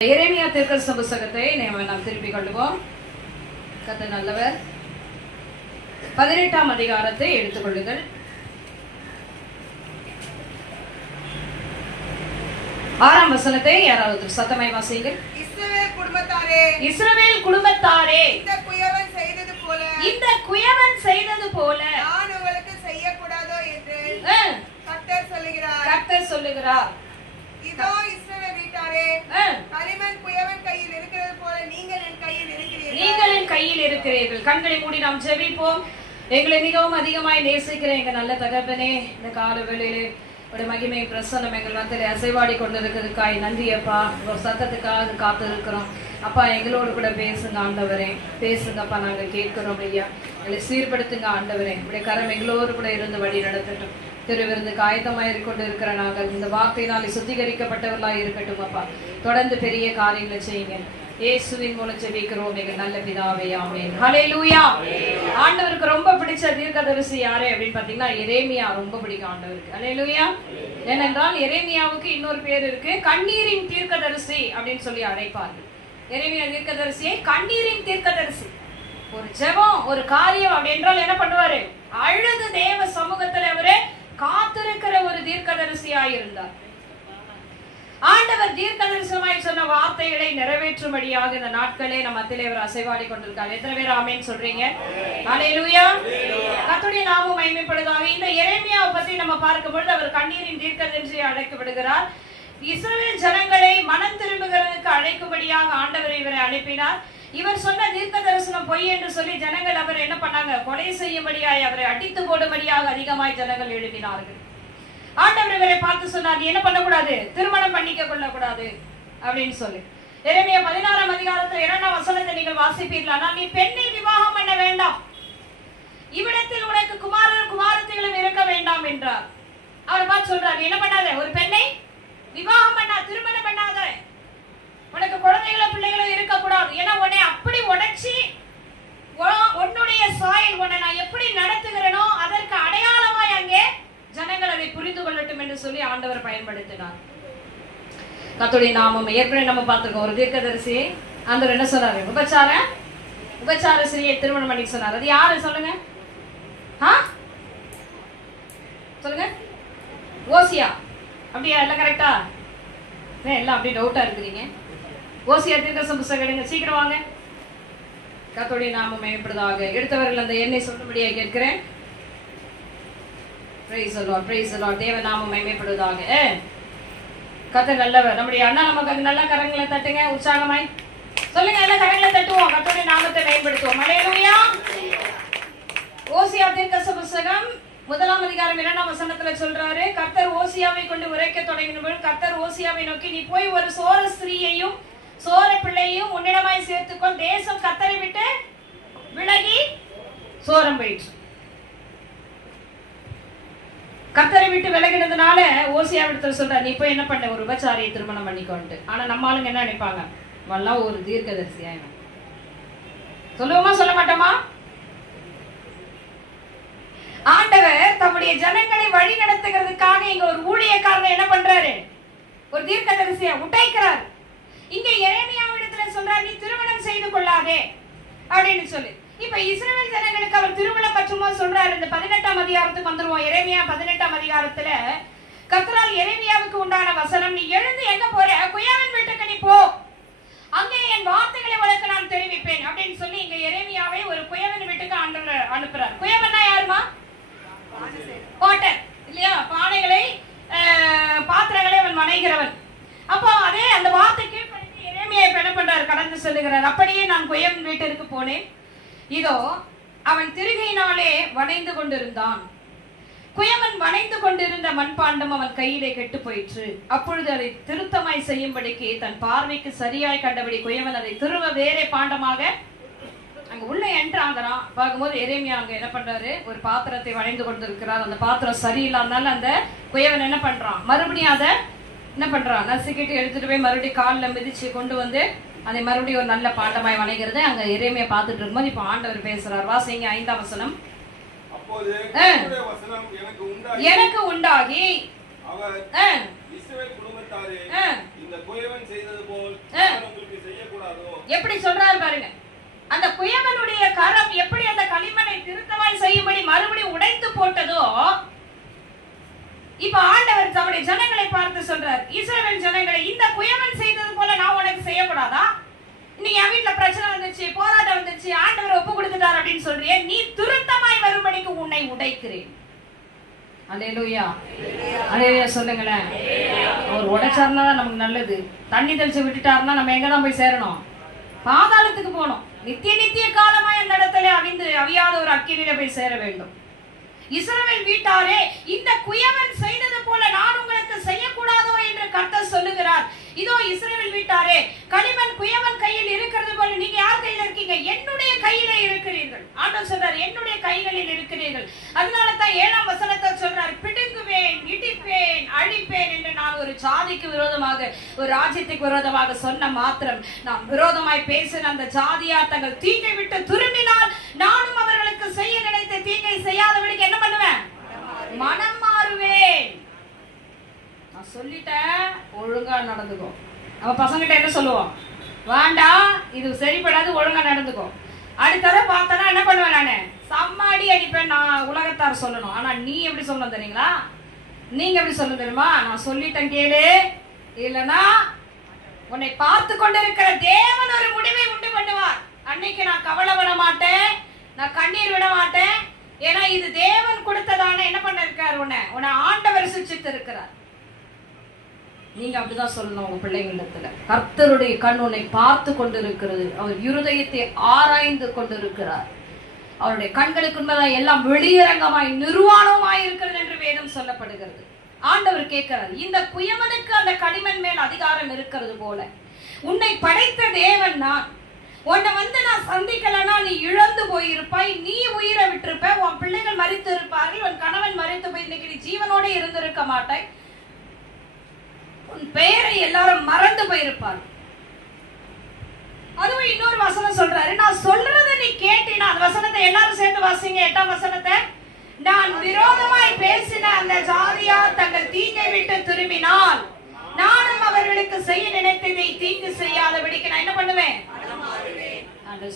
எரேமியா தீர்க்கதரிசன புத்தகத்தை நாம் திருப்பிக் கொள்வோம். கர்த்தர் நல்லவர். 18ஆம் அதிகாரத்தை எடுத்துக்கொள்ளுங்கள். ஆறாம் வசனத்தை யாராவது சத்தமாய் வாசியுங்கள். இஸ்ரவேல் குடும்பத்தாரே, இந்த குயவன் செய்தது போல நான் உங்களுக்கு செய்யக்கூடாதோ என்று கர்த்தர் சொல்லுகிறார். இதோ இஸ்ரவேல் வீட்டாரே, களிமண் குயவன் கையில் இருக்கிறது போல நீங்கள் என் கையில் இருக்கிறீர்கள். கண்களை மூடி நாம் ஜெபிப்போம். எங்களை மிகவும் அதிகமாய் நேசிக்கிற எங்க நல்ல தகப்பனே, இந்த கால வேளையிலே ஒரு மகிமை பிரசன்னம் எங்கள் மத்தியிலே அசைவாடி கொண்டிருக்கிறதுக்காய் நன்றி அப்பா. ஒரு சத்தத்துக்காக காத்து இருக்கிறோம் அப்பா. எங்களோடு கூட பேசுங்க ஆண்டவரே, பேசுங்கப்பா. நாங்கள் கேட்கிறோம் ஐயா. எங்களை சீர்படுத்துங்க ஆண்டவரே. இப்படி கரம் எங்களோடு கூட இருந்து வழி நடத்தட்டும். திருவிருந்துக்கு ஆயத்தமாய் கொண்டு இருக்கிற நாங்கள் இந்த வார்த்தையினாலே சுத்திகரிக்கப்பட்டவர்களாய் இருக்கட்டும் அப்பா. தொடர்ந்து பெரிய காரியங்களை செய்யுங்க. இயேசுவின் மூலம் ஜெபிக்கிறோம் எங்கள் நல்ல பிதாவே, ஆமென். ஹல்லேலூயா. ஆண்டவருக்கு ரொம்ப பிடிச்ச தீர்க்கதரிசி யாரு அப்படின்னு பாத்தீங்கன்னா எரேமியா ரொம்ப பிடிக்கும் ஆண்டவருக்கு. ஹல்லேலூயா. ஏனென்றால் எரேமியாவுக்கு இன்னொரு பேர் இருக்கு, கண்ணீரின் தீர்க்கதரிசி அப்படின்னு சொல்லி அழைப்பார்கள். எரேமியா தீர்க்கதரிசியை கண்ணீரின் தீர்க்கதரிசி. ஒரு ஜெபம், ஒரு காரியம் அப்படி என்றால் என்ன பண்ணுவாரு? அழுது தேவ சமூகத்தில் அவரே காத்திருக்கிற ஒரு தீர்க்கதரிசியாய் இருந்தார். ஆண்டவர் தீர்க்கதரிசனமாய் சொன்ன வார்த்தைகளை நிறைவேற்றும்படியாக இந்த நாட்களே நம்ம மத்தியிலே அவர் அசைவாடி கொண்டிருக்கார். எத்தனை பேர் ஆமென் சொல்றீங்க? ஹல்லேலூயா. கர்த்தருடைய நாமம் மகிமைப்படுவதாக. இந்த எரேமியாவை பற்றி நம்ம பார்க்கும் பொழுது அவர் கண்ணீரின் தீர்க்கதரிசி அழைக்கப்படுகிறார். இஸ்ரவேல் ஜனங்களை மனம் திரும்புகிறதுக்கு அழைக்கும்படியாக ஆண்டவர் இவரை அனுப்பினார். இவர் சொன்ன தீர்க்க தரிசனம் பொய் என்று சொல்லி ஜனங்கள் அவர் என்ன பண்ணாங்க? கொலை செய்யும்படியாய், அவரை அடித்து போடும்படியாக அதிகமாய் ஜனங்கள் எழுப்பினார்கள். ஆண்டவர் இவரை பார்த்து சொன்னார், நீ என்ன பண்ணக்கூடாது? திருமணம் பண்ணிக்க கொள்ளக்கூடாது அப்படின்னு சொல்லி. எரேமியா 16ஆம் அதிகாரத்தில் 2ஆம் வசனத்தை நீங்கள் வாசிப்பீர்களா? நீ பெண்ணை விவாகம் பண்ண வேண்டாம், இவ்விடத்தில் உனக்கு குமாரரும் குமாரத்திகளும் இருக்க வேண்டாம் என்றார். அவர் பார்த்து சொல்றாரு, என்ன பண்ணாத? ஒரு பெண்ணை விவாகம் பண்ணா, திருமணம் பண்ணாத, உனக்கு குழந்தைகளோ பிள்ளைகளோ இருக்கக்கூடாது. ஏன்னா உன்னை அப்படி உடைச்சி உன்னுடைய சாயல் உன்னை நான் எப்படி நடத்துகிறேனோ அதற்கு அடையாளமாய் அங்கே ஜனங்கள் அதை புரிந்து கொள்ளட்டும் என்று சொல்லி ஆண்டவர் பயன்படுத்தினார். கர்த்தருடைய நாமம் ஏற்கனவே நம்ம பார்த்திருக்கோம். ஒரு தீர்க்கதரிசி ஆண்டவர் என்ன சொன்னாரு? உபச்சார ஸ்திரியை திருமணம் பண்ணி சொன்னார். அது யாரு சொல்லுங்க? சொல்லுங்க. ஓசியா. அப்படியா? எல்லாம் கரெக்டா? எல்லாம் அப்படியே டவுட்டா இருக்கிறீங்க. ஓசியா தீர்க்கதரிசன புத்தகம் எடுங்க, சீக்கிரம் வாங்க. கர்த்தருடைய நாமம் மகிமைப்படுவதாக. எடுத்தவர்கள் அந்த எண்ணை சொல்லும்படியா கேட்கிறேன். Praise the Lord, praise the Lord. தேவ நாமம் மகிமைப்படுவதாக. கர்த்தர் நல்லவர். நம்முடைய அண்ணா நமக்கு நல்ல கரங்களை தட்டுங்க, உற்சாகமாய் சொல்லுங்க. நல்ல கரங்களை தட்டுவோம், கர்த்தருடைய நாமத்தை மேம்படுத்துவோம். ஹல்லேலூயா. ஓசியா தீர்க்கதரிசன புத்தகம் 1ஆம் அதிகாரம் 2ஆம் வசனத்துல சொல்றாரு, கர்த்தர் ஓசியாவை கொண்டு உரைக்க தொடங்கினபோது கர்த்தர் ஓசியாவை நோக்கி, நீ போய் ஒரு சோர ஸ்திரீயையும் சோர பிள்ளையையும் உன்னிடமாய் சேர்த்துக்கொள். தேசம் கர்த்தரை விட்டு விலகி சோரம் போயிற்று. கர்த்தரை விட்டு விலகினதுனால ஓசியாவிடத்துல சொல்ற, நீ போய் என்ன பண்ண? ஒரு உபச்சாரியை திருமணம் பண்ணிக்கொண்டு. ஆனா நம்ம ஆளுங்க என்ன நினைப்பாங்க? வல்லா ஒரு தீர்க்கதரிசியா சொல்லுவோமா, சொல்ல மாட்டோமா? ஆண்டவர் தம்முடைய ஜனங்களை வழி நடத்துகிறதுக்காக இங்க ஒரு ஊழியக்காரனை என்ன பண்றாரு? ஒரு தீர்க்கதரிசியை உடைக்கிறார். இங்க எரேமியாவிடத்துல சொல்றார், நீ திருமணம் செய்து கொள்ளாதே அப்படின்னு சொல்லி. இப்ப இஸ்ரவேல் ஜனங்களுக்கு அவர் திருமணம் பற்றுமா சொல்றாரு. இந்த 18ஆம் அதிகாரத்துக்கு வந்துருவோம். எரேமியா 18ஆம் அதிகாரத்துல கர்த்தரால் எரேமியாவுக்கு உண்டான வசனம், நீ எழுந்து எங்க போற? குயவன் வீட்டுக்கு நீ போ, அங்கே என் வார்த்தைகளை உனக்கு நான் தெரிவிப்பேன் அப்படின்னு சொல்லி இங்க எரேமியாவை ஒரு குயவன் வீட்டுக்கு ஆண்டவர் அனுப்புறார். குயவன்னா யாருமா? பாட்டர் இல்லையா? பானைகளை பாத்திரங்களை அவன் வணைகிறவன். அப்போ அதே அந்த வார்த்தை கீழ்படிந்து எரேமியா என்ன பண்றார்? கடந்து செல்லுகிறார். அப்படியே நான் குயவன் வீட்டிற்கு போனேன். இதோ அவன் திருகையினாலே வணைந்து கொண்டிருந்தான். குயவன் வணைந்து கொண்டிருந்த மண்பாண்டம் அவன் கையிலே கெட்டு போயிற்று. அப்பொழுது அதை திருத்தமாய் செய்யும்படிக்கு தன் பார்வைக்கு சரியாய் கண்டபடி குயவன் அதை திரும்ப வேறே பாண்டமாக அங்க உள்ள என்ட்ராங்கிறான். பார்க்கும்போது எரேமியா அங்க என்ன பண்றாரு? ஒரு பாத்திரத்தை வணைந்து கொண்டிருக்கிறார். அந்த பாத்திரம் சரியில்லாதனால அந்த குயவன் என்ன பண்றான்? மறுபடியும் அதை என்ன பண்றான்? நசுக்கிட்டு எடுத்துட்டு போய் மறுபடியும் காலில் மிதிச்சு கொண்டு வந்து அதை மறுபடியும் ஒரு நல்ல பாண்டமாய் வணைகிறது. அங்க எரேமியா பார்த்துட்டு இருக்கும்போது இப்ப ஆண்டவர் பேசுறார். வாசிங்க 5ஆம் வசனம். எனக்கு உண்டாகி இஸ்ரவேல் குடும்பத்தாரே, இந்த அந்த குயவன் செய்தது போல் உங்களுக்கு செய்யக்கூடாதோ? எப்படி சொல்றாரு பாருங்க. அந்த குயவனுடைய கரம் எப்படி அந்த களிமண்ணை திருத்தமாய் செய்யும்படி மறுபடியும் உடைத்து போட்டதோ, இப்ப ஆண்டவர் தம்முடைய ஜனங்களை பார்த்து சொல்றார், இஸ்ரவேல் ஜனங்களை, இந்த குயவன் செய்தது போல நான் உனக்கு செய்யக்கூடாதா? இன்னைக்கு என் வீட்டுல பிரச்சனை வந்துச்சு, போராட்டம் வந்துச்சு, ஆண்டவர் ஒப்பு கொடுத்துட்டார் அப்படின்னு சொல்றியே, நீ திருத்தமாய் வரும்படிக்கு உன்னை உடைக்கிறேன். அல்லேலூயா, அல்லேலூயா சொல்லுங்களேன். அவர் உடைச்சாருன்னா தான் நமக்கு நல்லது. தண்ணி தெளிச்சு விட்டுட்டாருன்னா நம்ம எங்கதான் போய் சேரணும்? பாதாளத்துக்கு போகணும். நித்திய காலமாய் அந்த இடத்துல அவியாத ஒரு அக்கினியில போய் சேர வேண்டும். இஸ்ரவேல் வீட்டாரே, இந்த குயவன் செய்தது போல நான் உங்களுக்கு செய்யக்கூடாதோ என்று கர்த்தர் சொல்லுகிறார். இதோ இஸ்ரவேல் வீட்டாரே, களிமண் குயவன் கையில் இருக்கிறது போல நீங்க யார் கையில இருக்கீங்க? என்னுடைய கையில இருக்கிறீர்கள். ஆண்டவர் சொல்றார், என்னுடைய கைகளில் இருக்கிறீர்கள். அதனால தான் 7ஆம் வசனத்தில் சொல்றார், பிடுங்குவேன், இடிப்பேன், அழிப்பேன் என்று நான் ஒரு ஜாதிக்கு விரோதமாக, ஒரு ராஜ்யத்துக்கு விரோதமாக சொன்ன மாத்திரம், நான் விரோதமாய் பேசின அந்த ஜாதியார் தங்கள் தீங்கை விட்டு திரும்பினால் நானும் அவர்களுக்கு செய்ய நினைத்த தீங்கை செய்யாதபடிக்கு என்ன பண்ணுவேன்? மனம் மாறுவேன். நான் சொல்லிட்டேன், ஒழுங்கா நடந்துக்கோ. நம்ம பசங்கிட்ட என்ன சொல்லுவோம்? வேண்டாம், இது சரிப்படாது, ஒழுங்கா நடந்துக்கோ. அடுத்தர பார்த்தனா என்ன பண்ணுவேன்? நானு சம்மாடி அடிப்பேன். நான் உலகத்தார் சொல்லணும். ஆனா நீ எப்படி சொல்லணும் தெரியுங்களா? நீங்க எப்படி சொல்லணும் தெரியுமா? நான் சொல்லிட்டேன் கேளு, இல்லனா உன்னை பார்த்து கொண்டிருக்கிற தேவன் ஒரு முடிவை உண்டு பண்ணுவார். அன்னைக்கு நான் கவலைப்பட மாட்டேன், நான் கண்ணீர் விட மாட்டேன். ஏன்னா இது தேவன் கொடுத்ததான என்ன பண்ண இருக்கார்? உன்னை ஆண்டவர் சிச்சித்து இருக்கிறார். நீங்க அப்படிதான் சொல்லணும் உங்க பிள்ளைங்களிடத்துல. கர்த்தருடைய கண் உன்னை பார்த்து கொண்டிருக்கிறது. அவர் இருதயத்தை ஆராய்ந்து கொண்டிருக்கிறார். அவருடைய கண்களுக்கு உண்மைதான் எல்லாம் வெளியரங்கமாய் நிர்வாணமாய் இருக்கிறது என்று வேதம் சொல்லப்படுகிறது. ஆண்டவர் கேட்கிறார், இந்த குயவனுக்கு அந்த களிமண் மேல் அதிகாரம் இருக்கிறது போல உன்னை படைத்த தேவன் நான். உன்னை நான் சந்திக்கலன்னா நீ இழந்து போயிருப்பாய், நீ உயிரை விட்டிருப்ப, உன் பிள்ளைகள் மரித்து இருப்பார்கள், உன் கணவன் மரித்து போய் இன்னைக்கு நீ ஜீவனோட இருந்திருக்க மாட்டாய், உன் பெயரை எல்லாரும் மறந்து போயிருப்பார். அதுவும் இன்னொரு வசனம் சொல்றாரு, நான் சொல்றதை நீ கேட்டினா, அந்த வசனத்தை எல்லாரும் சேர்ந்து வாசிங்க. 8ஆம் வசனத்தை, நான் விரோதமாய் பேசின அந்த ஜாதியார் தங்கள் தீங்கை விட்டு திரும்பினால் நானும் அவர்களுக்கு செய்ய நினைத்ததை தீங்கு செய்யாதபடிக்கு நான் என்ன பண்ணுவேன்?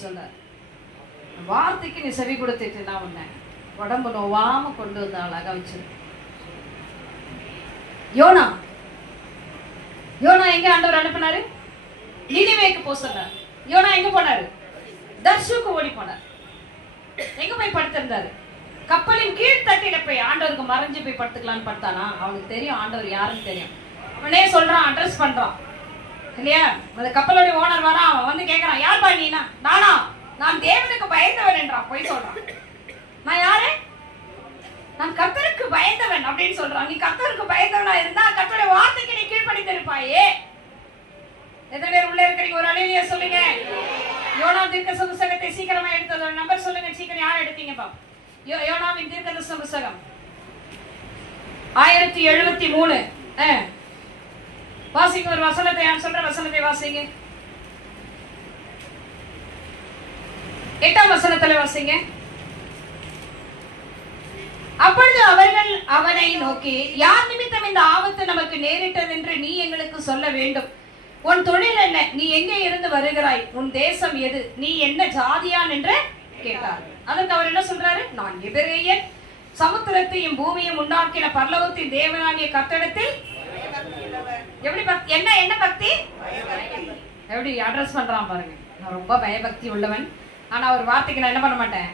சொல்றார். வார்த்தைக்கு நீ செவி கொடுத்துட்டு நான் உன்னை உடம்பு நோவாம கொண்டு வந்த அழகா வச்சிரு. யோனா எங்க ஆண்டவர் அனுப்பினாரு? நினிவேக்கு போக சொன்னார். யோனா எங்க போனாரு? தர்ஷுக்கு ஓடி போனார். எங்க போய் படுத்திருந்தாரு? கப்பலின் கீழ்த்தட்டில போய் ஆண்டவருக்கு மறைஞ்சு போய் படுத்துக்கலான்னு படுத்தானா? அவனுக்கு தெரியும் ஆண்டவர் யாருன்னு தெரியும். அவனே சொல்றான், அட்ரஸ் பண்றான் இல்லையா? அந்த கப்பலோட ஓனர் வரான். அவன் வந்து கேட்கறான், யார் பா நீனா? நானா? நான் தேவனுக்கு பயந்தவன் என்றான். போய் சொல்றான், நான் யாரு? நான் கர்த்தருக்கு பயந்தவன் அப்படின்னு சொல்றான். நீ கர்த்தருக்கு பயந்தவனா இருந்தா கர்த்தருடைய வார்த்தைக்கு நீ கீழ்ப்படிந்திருப்பாயே. எத்தனை பேர் உள்ள இருக்கிறீங்க? ஒரு அலையிலேயே சொல்லுங்க. யோனா தீர்க்கதரிசன புத்தகத்தை சீக்கிரமா எடுத்ததோட நம்பர் சொல்லுங்க. சீக்கிரம் யார் எடுத்தீங்கப்பா? யோனாவின் தீர்க்கதரிசன புத்தகம் 1073. வாசிங்க ஒரு வசனத்தை. நான் சொல்ற வசனத்தை வாசிங்க. 8ஆம் வசனத்துல வாசிங்க. அப்பொழுது அவர்கள் அவனை நோக்கி, யார் நிமித்தம் இந்த ஆபத்து நமக்கு நேரிட்டது என்று நீ எங்களுக்கு சொல்ல வேண்டும். உன் தொழில் என்ன? நீ எங்கே இருந்து வருகிறாய்? உன் தேசம் எது? நீ என்ன ஜாதியான் என்று கேட்டார். அதற்கு அவர் என்ன சொல்றாரு? நான் எபிரேயன், சமுத்திரத்தையும் பூமியையும் உண்டாக்கின பரலோகத்தின் தேவனாகிய கர்த்தரிடத்தில் எப்படி பக்தி? என்ன பக்தி? எப்படி அட்ரஸ் பண்றான் பாருங்க. நான் ரொம்ப பயபக்தி உள்ளவன், ஆனா ஒரு வார்த்தைக்கு நான் என்ன பண்ண மாட்டேன்.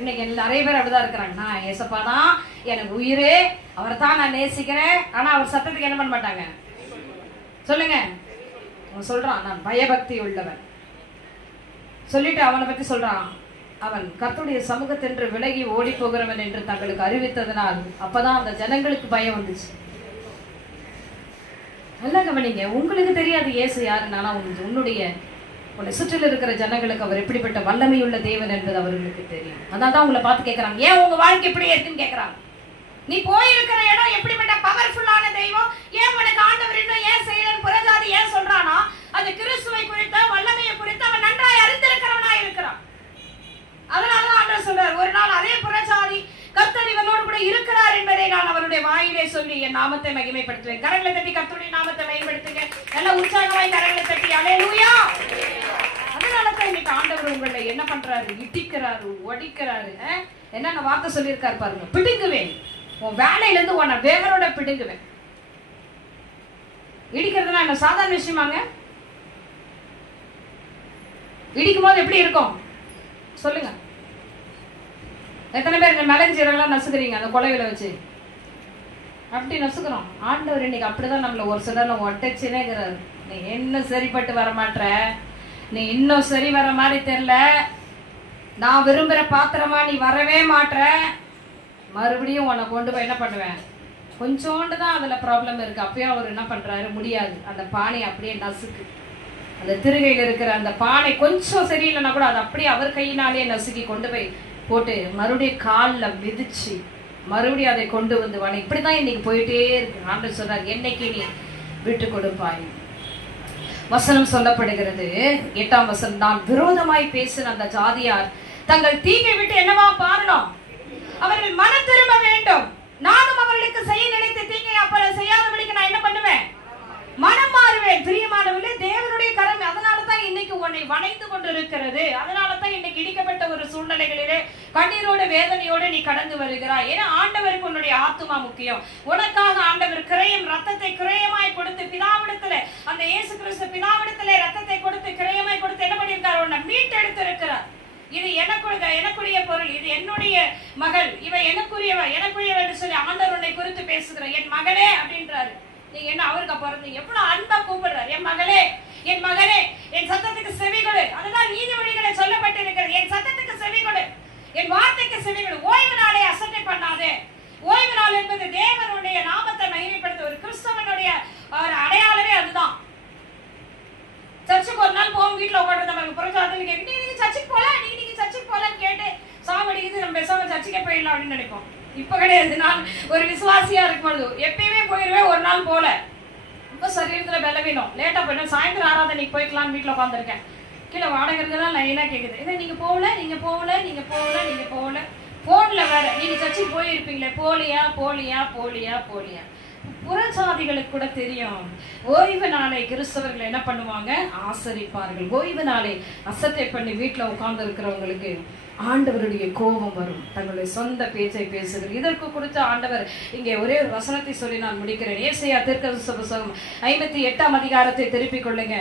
இன்னைக்கு நிறைய பேர் அப்படிதான் இருக்கிறாங்க. நான் ஏசப்பா தான் எனக்கு உயிரே, அவரை தான் நான் நேசிக்கிறேன், ஆனா அவர் சத்தத்துக்கு என்ன பண்ண மாட்டாங்க. சொல்லுங்க. அவன் சொல்றான், நான் பயபக்தி உள்ளவன் சொல்லிட்டு அவனை பத்தி சொல்றான், அவன் கர்த்தருடைய சமூகத்தென்று விலகி ஓடி போகிறவன் என்று தங்களுக்கு அறிவித்ததனால் அப்பதான் அந்த ஜனங்களுக்கு பயம் வந்துச்சு. நல்லா கவனிங்க. உங்களுக்கு தெரியாது இயேசு யாருன்னா, உன்னுடைய உன்னை சுற்றில இருக்கிற ஜனங்களுக்கு அவர் எப்படிப்பட்ட வல்லமையுள்ள தேவன் என்பது அவர்களுக்கு தெரியும். அதான் உங்களை பார்த்து கேட்கறாங்க, ஏன் உங்க வாழ்க்கை எப்படி இருக்குன்னு கேட்கறாங்க. நீ போயிருக்கிற இடம் எப்படிப்பட்ட பவர்ஃபுல்லான தெய்வம், ஏன் உனக்கு ஆண்டவர் இன்னும் ஏன் செய்யலன்னு புறஜாதி ஏன் சொல்றானா, அது கிறிஸ்துவை குறித்த வல்லமையை குறித்து அவன் நன்றாய் அறிந்திருக்கிறவனா இருக்கிறான். அதனாலதான் ஆண்டவர் சொல்றார், ஒரு நாள் அதே புறஜாதி கர்த்தர் இவனோடு கூட இருக்கிறார் என்பதை நான் அவருடைய வாயிலே சொல்லி என் நாமத்தை மகிமைப்படுத்துவேன். கரங்களை தட்டி கர்த்தருடைய நாமத்தை மகிமைப்படுத்துங்க. நல்ல உற்சாகமாய் கரங்களை தட்டி அல்லேலூயா. அதனாலதான் இன்னைக்கு ஆண்டவர் உங்களை என்ன பண்றாரு? இடிக்கிறாரு, ஒடிக்கிறாரு. என்னென்ன வார்த்தை சொல்லியிருக்காரு பாருங்க. பிடுங்குவேன், உன் வேலையில இருந்து உன்னை வேகரோட பிடுங்குவேன். இடிக்கிறதுனா என்ன சாதாரண விஷயமாங்க? இடிக்கும் போது எப்படி இருக்கும் சொல்லுங்க? எத்தனை பேர் இந்த மிளஞ்சீரெல்லாம் நசுக்குறீங்க அந்த கொலையில வச்சு? அப்படி நசுக்கிறோம். ஆண்டவர் இன்னைக்கு அப்படிதான் நம்மள ஒரு சிலர் ஒட்டச்சினேங்கிறாரு. நீ இன்னும் சரிப்பட்டு வர மாட்ட, நீ இன்னும் சரி வர மாதிரி தெரியல, நான் விரும்புற பாத்திரமா நீ வரவே மாட்ட, மறுபடியும் உன்னை கொண்டு போய் என்ன பண்ணுவேன்? கொஞ்சோண்டு தான் அதுல ப்ராப்ளம் இருக்கு. அப்பயும் அவர் என்ன பண்றாரு? முடியாது, அந்த பானை அப்படியே நசுக்கு. அந்த திருகையில் இருக்கிற அந்த பானை கொஞ்சம் சரியில்லைன்னா கூட அது அப்படியே அவர் கையினாலே நசுக்கி கொண்டு போய் போட்டு மறுபடியும் காலில் மிதிச்சு மறுபடியும் அதை கொண்டு வந்து வாங்க. இப்படிதான் இன்னைக்கு போயிட்டே இருக்கு. ஆண்டவர் சொல்றாரு, என்னைக்கு நீ விட்டு கொடுப்பாய்? வசனம் சொல்லப்படுகிறது 8ஆம் வசனம், நான் விரோதமாய் பேசின அந்த ஜாதியார் தங்கள் தீங்கை விட்டு என்னவா பாரணும்? அவர்கள் மனம் திரும்ப வேண்டும். நானும் அவர்களுக்கு செய்ய நினைத்த தீங்கை அப்ப செய்யாதபடிக்கு நான் என்ன பண்ணுவேன்? மனம் மாறுவேன். பிரியமானவர்களே, தேவனுடைய கரம் அதனாலதான் இன்னைக்கு உன்னை வணைந்து கொண்டு இருக்கிறது. அதனாலதான் இன்னைக்கு இடிக்கப்பட்ட ஒரு சூழ்நிலைகளிலே கண்ணீரோட வேதனையோட நீ கடந்து வருகிறாய். ஏன்னா ஆண்டவருக்கு உன்னுடைய ஆத்துமா முக்கியம். உனக்காக ஆண்டவர் கிரயம் ரத்தத்தை கிரயமாய் கொடுத்து பிதாவிடத்துல, அந்த இயேசு கிறிஸ்து பிதாவிடத்துல ரத்தத்தை கொடுத்து கிரயமாய் கொடுத்து என்ன பண்ணியிருக்கார்? உன்னை மீட்டெடுத்து இருக்கிறார். இது எனக்குரிய பொருள், இது என்னுடைய மகள், இவ எனக்குரியவ என்று சொல்லி ஆண்டவர் உன்னை குறித்து பேசுகிறார். என் மகளே அப்படின்றாரு. நீங்க என்ன அவருக்கு பிறந்து எவ்வளவு அன்பா கூப்பிடுறாரு. என் மகளே, என் மகனே, என் சத்தத்துக்கு செவி கொடு. அதுதான் நீதிமொழிகளை சொல்லப்பட்டிருக்கிறது. என் சத்தத்துக்கு செவி கொடு, என் வார்த்தைக்கு செவி கொடு. ஓய்வு நாளை அசட்டை பண்ணாதே. ஓய்வு நாள் என்பது தேவனுடைய நாமத்தை மகிமைப்படுத்த ஒரு கிறிஸ்தவனுடைய ஒரு அடையாளமே அதுதான். சர்ச்சுக்கு ஒரு நாள் போவோம், வீட்டுல உட்காந்து நம்ம புறச்சாதத்துக்கு நீங்க சர்ச்சுக்கு போல, நீங்க சர்ச்சுக்கு போலன்னு கேட்டு சாவடிக்குது, நம்ம பேசாம சர்ச்சுக்கே போயிடலாம் அப்படின்னு நினைப்போம். இப்ப கிடையாது. நான் ஒரு விசுவாசியா இருக்கும்பொழுது எப்பயுமே போயிருவேன், ஒரு நாள் போல. ரொம்ப சரீரத்துல பலவீனம், லேட்டா போயிட்டேன். சாயந்தரம் ஆராதனைக்கு போய்க்கலான்னு வீட்டுல உட்காந்துருக்கேன். கீழே வாடகைதான் லைனா கேக்குது, என்ன நீங்க போகல, நீங்க போகல, நீங்க போகல, நீங்க போகல. போன்ல வேற நீங்க சர்ச்சுக்கு போயிருப்பீங்களே, போலியா போலியா போலியா போலியா. புறஜாதிகளுக்கு கூட தெரியும் ஓய்வு நாளை கிறிஸ்தவர்கள் என்ன பண்ணுவாங்க? ஆசரிப்பார்கள். ஓய்வு நாளை அசட்டை பண்ணி வீட்டுல உட்கார்ந்து இருக்கிறவங்களுக்கு ஆண்டவருடைய கோபம் வரும். தங்களுடைய சொந்த பேச்சை பேசுகிறது. இதற்கு குறித்து ஆண்டவர் இங்கே ஒரே ஒரு வசனத்தை சொல்லி நான் முடிக்கிறேன். ஏசாயா தீர்க்கதரிசி புத்தகம் 58ஆம் அதிகாரத்தை திருப்பிக் கொள்ளுங்க.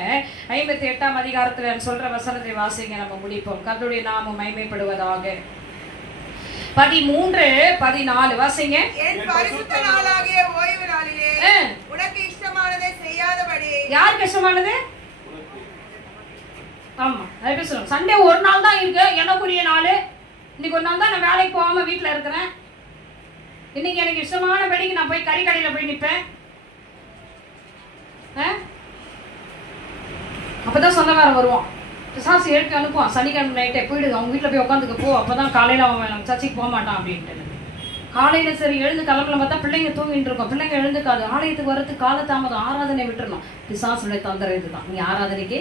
58ஆம் அதிகாரத்துல சொல்ற வசனத்தை வாசிங்க, நம்ம முடிப்போம். கர்த்தருடைய நாமம் மகிமைப்படுவதாக. 13-14 வாசிங்க. என் பரிசுத்த நாளாகிய ஓய்வு நாளிலே உனக்கு இஷ்டமானதை செய்யாதபடி. யாருக்கு இஷ்டமானது? ஆமா, நிறைய பேர் சொல்லுவாங்க சண்டே ஒரு நாள் தான் இருக்கு, எனக்குரிய நாள். இன்னைக்கு ஒரு நாள் தான் நான் வேலைக்கு போகாம வீட்டுல இருக்கிறேன். இன்னைக்கு எனக்கு இஷ்டமானபடிக்கு நான் போய் கறி கடையில போய் நிப்பேன். அப்பதான் சொந்தக்காரன் வருவான், பிசாசு எழுப்பி அனுப்புவான். சனிக்கிழமை நைட்டே போயிடுது, அவங்க வீட்டுல போய் உட்காந்துக்க போ, அப்பதான் காலையில அவன் நம்ம சர்ச்சைக்கு போக மாட்டான் அப்படின்ட்டு. காலையில சரி எழுந்து கிளம்பல பார்த்தா பிள்ளைங்க தூங்கிட்டு இருக்கோம். பிள்ளைங்க எழுந்துக்காது. ஆலயத்துக்கு வரதுக்கு காலதாமதம், ஆராதனை விட்டுறணும். பிசாசுடைய தொந்தரவு இதுதான். நீ ஆராதனைக்கு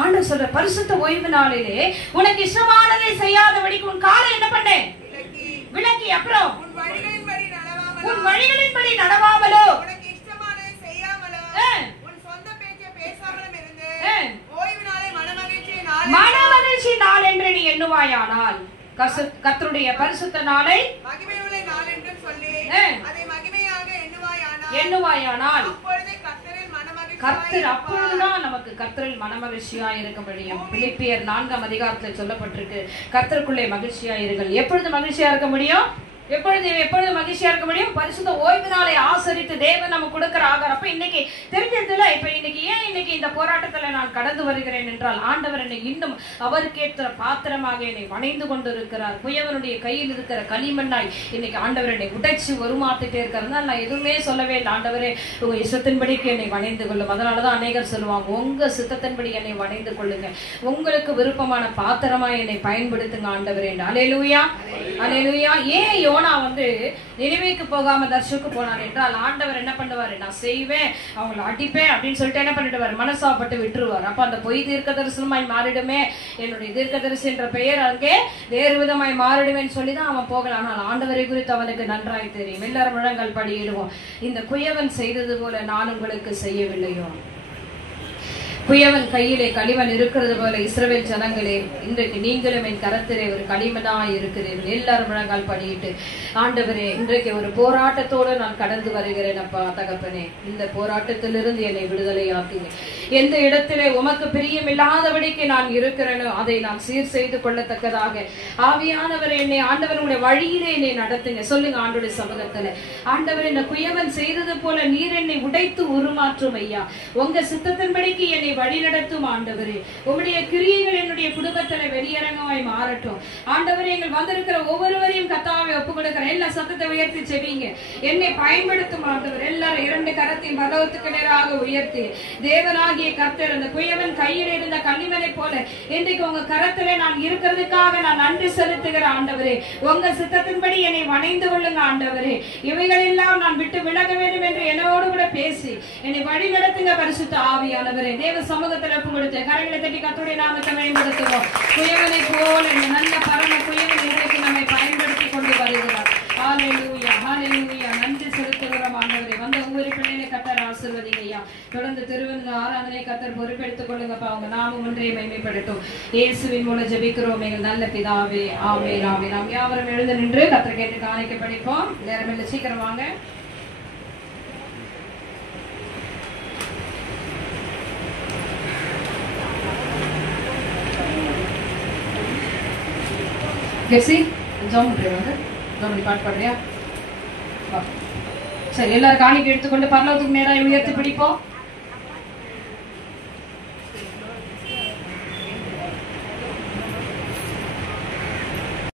ஆண்டவர் சொல்ற பரிசுத்த ஓய்வு நாளிலே உனக்கு இஷ்டமானதை செய்யாதபடிக்கு உன் காலை என்ன பண்ணு? விலக்கி. அப்புறம் உன் வழிகளின்படி நடவாமலோ, உனக்கு இஷ்டமானதை செய்யாமலோ, உன் சொந்த பேச்சை பேசாமலும் இருந்து ஓய்வு நாளை மனமகிழ்ச்சி நாள் என்று நீ எண்ணுவாயானால், கர்த்தருடைய பரிசுத்த நாளை மகிமையுள்ள நாள் என்று சொல்லி அதை மகிமையாக எண்ணுவாயானால் அப்பொழுதே கர்த்தர் அப்பொழுதுதான் நமக்கு கர்த்தரில் மனமகிழ்ச்சியா இருக்க முடியும். பிலிப்பியர் 4ஆம் அதிகாரத்தில் சொல்லப்பட்டிருக்கு, கர்த்தருக்குள்ளே மகிழ்ச்சியா இருங்கள். எப்பொழுது மகிழ்ச்சியா இருக்க முடியும்? எப்பொழுது மகிழ்ச்சியா இருக்க முடியும்? பரிசுத்த ஓய்வு நாளை ஆசரித்து தேவன் நமக்கு கொடுக்கிற ஆகாரம். அப்ப இன்னைக்கு தெரிஞ்சதுல இப்ப இன்னைக்கு ஏன் இன்னைக்கு இந்த போராட்டத்துல நான் கடந்து வருகிறேன் என்றால், ஆண்டவர் என்னை இன்னும் அவருக்கேற்ற பாத்திரமாக என்னை வணைந்து கொண்டு இருக்கிறார். புயவனுடைய கையில் இருக்கிற களிமண்ணாய் இன்னைக்கு ஆண்டவர் என்னை உடைச்சு உருமாத்திட்டே இருக்கிறதுனால நான் எதுவுமே சொல்லவே இல்லை. ஆண்டவரே உங்க இஷ்டத்தின்படிக்கு என்னை வணைந்து கொள்ளும். அதனாலதான் அநேகர் சொல்லுவாங்க, உங்க சித்தத்தின்படி என்னை வணைந்து கொள்ளுங்க, உங்களுக்கு விருப்பமான பாத்திரமா என்னை பயன்படுத்துங்க ஆண்டவரே. அல்லேலூயா, அல்லேலூயா. ஏன் யோனா வந்து நினைவேக்கு போகாம தர்ஷுக்கு போனார் என்றால் ஆண்டவர் என்ன பண்ணுவாரு, நான் செய்வேன், அவங்களை அடிப்பேன் அப்படின்னு சொல்லிட்டு என்ன பண்ணிடுவார், மனசாப்பட்டு விட்டுருவார். அப்ப அந்த பொய் தீர்க்க தரிசனமாய் மாறிடுமே, என்னுடைய தீர்க்க தரிசி என்ற பெயர் அங்கே வேறு விதமாய் மாறிடுவேன்னு சொல்லிதான் அவன் போகலாம். ஆனால் ஆண்டவரை குறித்து அவனுக்கு நன்றாய் தெரியும். எல்லாரும் முழங்கால் படியிடுவோம். இந்த குயவன் செய்தது போல நான் உங்களுக்கு செய்யவில்லையோ? குயவன் கையிலே களிமண் இருக்கிறது போல இஸ்ரவேல் ஜனங்களே, இன்றைக்கு நீங்களும் என் கரத்திலே ஒரு களிமண்ணா இருக்கிறீர்கள். எல்லாரும் முழங்கால் படியிட்டு, ஆண்டவரே இன்றைக்கு ஒரு போராட்டத்தோடு நான் கடந்து வருகிறேன் அப்பா தகப்பனே, இந்த போராட்டத்திலிருந்து என்னை விடுதலையாக்குங்க. எந்த இடத்திலே உமக்கு பிரியமில்லாதபடிக்கு நான் இருக்கிறேனோ அதை நான் சீர் செய்து கொள்ளத்தக்கதாக ஆவியானவர் என்னை, ஆண்டவருடைய வழியிலே என்னை நடத்துங்க. சொல்லுங்க ஆண்டவருடைய சமூகத்துல, ஆண்டவர் இந்த குயவன் செய்தது போல நீர் என்னை உடைத்து உருமாற்றும் ஐயா. உங்க சித்தத்தின்படிக்கு என்னை வழி நடத்தும் ஆண்டவரே. உங்களுடைய கிரியைகள் என்னுடைய குடும்பத்துல வெளியரங்கமாய் மாறட்டும் ஆண்டவரே. எங்கள் வந்திருக்கிற ஒவ்வொருவரையும் கர்த்தாவே ஒப்பு கொடுக்கிற எல்லா சத்தத்தை உயர்த்தி செவிங்க. என்னை பயன்படுத்தும் ஆண்டவர். எல்லாரும் இரண்டு கரத்தையும் பரலோகத்துக்கு நேராக உயர்த்தி, தேவனாகிய கர்த்தர் அந்த குயவன் கையில் இருந்த களிமணை போல இன்றைக்கு உங்க கரத்திலே நான் இருக்கிறதுக்காக நான் நன்றி செலுத்துகிற ஆண்டவரே. உங்க சித்தத்தின்படி என்னை வணைந்து கொள்ளுங்க ஆண்டவரே. இவைகளெல்லாம் நான் விட்டு விலக வேண்டும் என்று என்னோடு கூட பேசி என்னை வழி நடத்துங்க பரிசுத்த ஆவியானவரே. தேவ சமூகத்தில் ஒப்பு கொடுத்து கரங்களை தட்டி கர்த்தருடைய நாமத்தை மேம்படுத்துவோம். குயவனை போல இந்த நல்ல பரம குயவன் இன்றைக்கு நம்மை பயன்படுத்தி கொண்டு வருகிறார். ஹல்லேலூயா, ஹல்லேலூயா. நன்றி செலுத்துகிறோம் ஆண்டவரே. வந்த ஒவ்வொரு பிள்ளைகளை கர்த்தர் ஆசீர்வதிங்க ஐயா. தொடர்ந்து திருவிழா ஆராதனை கர்த்தர் பொறுப்பெடுத்துக் கொள்ளுங்கப்பா. அவங்க நாமம் ஒன்றே மகிமைப்படட்டும். இயேசுவின் மூலம் ஜெபிக்கிறோம் எங்கள் நல்ல பிதாவே, ஆமென், ஆமென். நாம் யாவரும் எழுந்து நின்று கர்த்தர் கேட்டு காணிக்கை படிப்போம். நேரம் இல்லை, சீக்கிரம் வாங்க. கெசி ஜாம் பண்ணுவாங்க, ஜாம் பாட்டு பாடுறியா? சரி, எல்லாரும் காணிக்கை எடுத்துக்கொண்டு பரலோகத்துக்கு நேராக உயர்த்தி பிடிப்போம்.